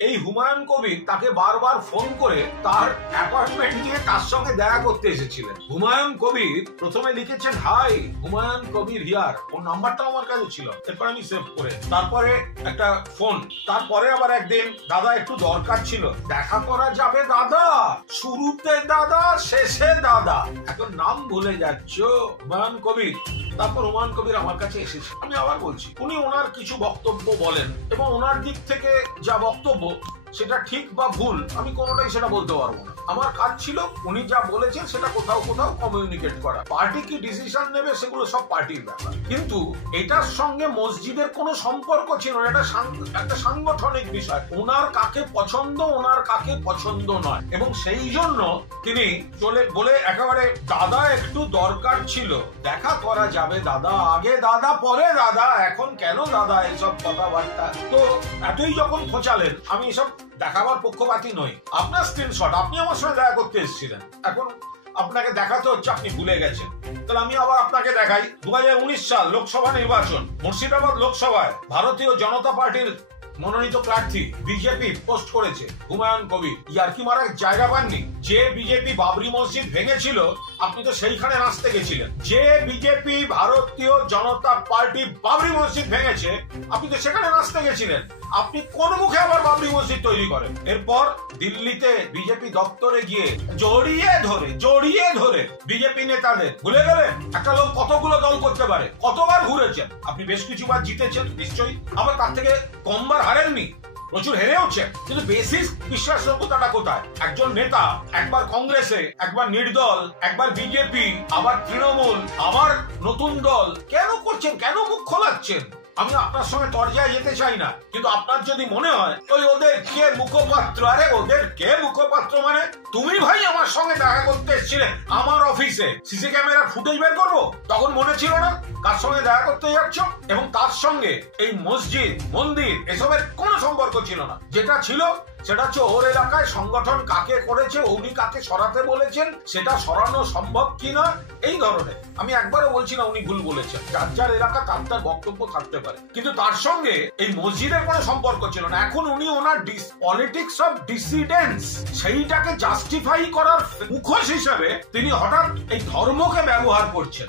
এই হুমায়ুন কবির তাকে বারবার ফোন করে তার অ্যাপয়েন্টমেন্ট নিয়ে তার সঙ্গে দেখা করতে এসেছিলেন। হুমায়ুন কবির প্রথমে লিখেছেন, হাই হুমায়ুন কবির হিয়ার। ওর নাম্বারটাও আমার কাছে ছিল, এরপর আমি সেভ করে তারপরে একটা ফোন। তারপরে আবার একদিন, দাদা একটু দরকার ছিল, দেখা করা যাবে দাদা? শুরুতে দাদা, শেষে দাদা, এখন নাম ভুলে যাচ্ছ। হুমায়ুন কবির। তারপর হুমায়ুন কবির আমার কাছে এসেছে। আমি আবার বলছি, উনি ওনার কিছু বক্তব্য বলেন এবং ওনার দিক থেকে যা বক্তব্য সেটা ঠিক বা ভুল আমি কোনোটাই সেটা বলতে পারবো না। আমার কাজ ছিল উনি যা বলেছেন সেটা কোথাও কোথাও কমিউনিকেট করা। পার্টি কি ডিসিশন নেবে সেগুলো সব পার্টির ব্যাপার, কিন্তু এটার সঙ্গে মসজিদের কোনো সম্পর্ক ছিল না। এটা একটা সাংগঠনিক বিষয়। ওনার কাকে পছন্দ, ওনার কাকে পছন্দ নয়, এবং সেই জন্য তিনি চলে বলে একেবারে, দাদা একটু দরকার ছিল, দেখা করা যাবে দাদা? আগে দাদা পরে দাদা, এখন কেন দাদা এইসব কথাবার্তা? তো এতই যখন খোঁচালেন, আমি এসব দেখাবার পক্ষপাতী নই। আপনার স্ক্রিনশট, আপনি আমার সঙ্গে দেখা করতে এসেছিলেন, এখন আপনাকে দেখাতে হচ্ছে আপনি ভুলে গেছেন। তাহলে আমি আবার আপনাকে দেখাই। 2019 সাল লোকসভা নির্বাচন, মুর্শিদাবাদ লোকসভায় ভারতীয় জনতা পার্টির মনোনীত প্রার্থী বিজেপি পোস্ট করেছে হুমায়ুন কবির। ইয়ার্কি মারার জায়গা পাননি। যে বিজেপি বাবরি মসজিদ ভেঙেছিল, আপনি তো সেইখানে নাচতে গেছিলেন। যে বিজেপি ভারতীয় জনতা পার্টি বাবরি মসজিদ ভেঙেছে, আপনি তো সেখানে নাচতে গেছিলেন। আপনি কোন মুখে আবার বাবরি মসজিদ তৈরি করেন? এরপর দিল্লিতে বিজেপি দপ্তরে গিয়ে জড়িয়ে ধরে বিজেপি নেতাদের, ভুলে গেলেন একটা লোক কতগুলো দল করতে পারে? কতবার ঘুরেছেন আপনি? বেশ কিছুবার জিতেছেন নিশ্চয়ই, আবার তার থেকে কমবার হারেননি, প্রচুর হেরেওছেন, কিন্তু বেসিস বিশ্বাসযোগ্যতাটা কোথায়? একজন নেতা একবার কংগ্রেসে, একবার নির্দল, একবার বিজেপি, আবার তৃণমূল, আবার নতুন দল, কেন করছেন? কেন মুখ খোলাচ্ছেন? আমি আপনার সঙ্গে তরজায় যেতে চাই না, কিন্তু আপনার যদি মনে হয় ওদের কে মুখপাত্র, আরে ওদের কে মুখপাত্র মানে? তুমি ভাই আমার সঙ্গে দেখা করতে এসেছিলে আমার অফিসে, সিসি ক্যামেরা ফুটেজ বের করবো, তখন মনে ছিল না কার সঙ্গে দেখা করতে যাচ্ছ? এবং তার সঙ্গে এই মসজিদ, মন্দির এসবের কোনো সম্পর্ক ছিল না। যেটা ছিল সেটা হচ্ছে ওর এলাকায় সংগঠন কাকে করেছে, উনি কাকে সরাতে বলেছেন, সেটা সরানো সম্ভব কিনা, এই ধরনের। আমি একবারও বলছি না উনি ভুল বলেছেন, যার যার এলাকা তার তার বক্তব্য থাকতে পারে, কিন্তু তার সঙ্গে এই মসজিদের কোনো সম্পর্ক ছিল না। এখন উনি ওনার পলিটিক্স অফ ডিসিডেন্স, সেইটাকে জাস্টিফাই করার মুখোশ হিসেবে তিনি হঠাৎ এই ধর্মকে ব্যবহার করছেন।